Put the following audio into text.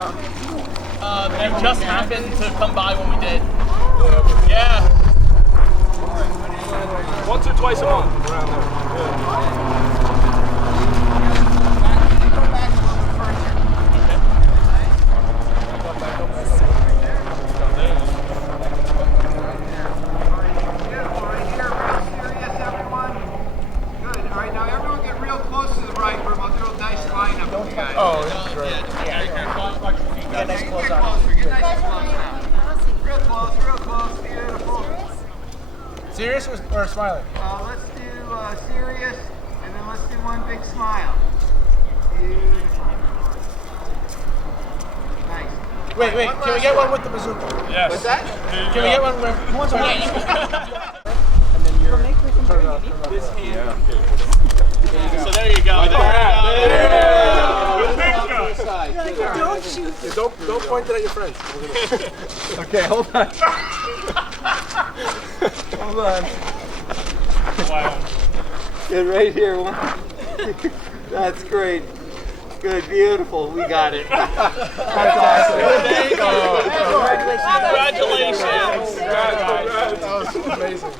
You just happened to come by when we did. Yeah. Once or twice a month around there. Oh, this is great. Get nice close on. Get nice and close now. Real close, beautiful. Serious or smiling? Let's do serious, and then let's do one big smile. Beautiful. Nice. Wait, can we get one with the bazooka? Yes. What's that? Can we get one with... Who wants a one? And then you're... Turn it off. This hand. So there you go. Don't shoot. Don't point it at your friends. Okay, hold on. Hold on. Wow. Get right here. That's great. Good, beautiful. We got it. That's awesome. There you go. Congratulations. Congratulations. That was amazing.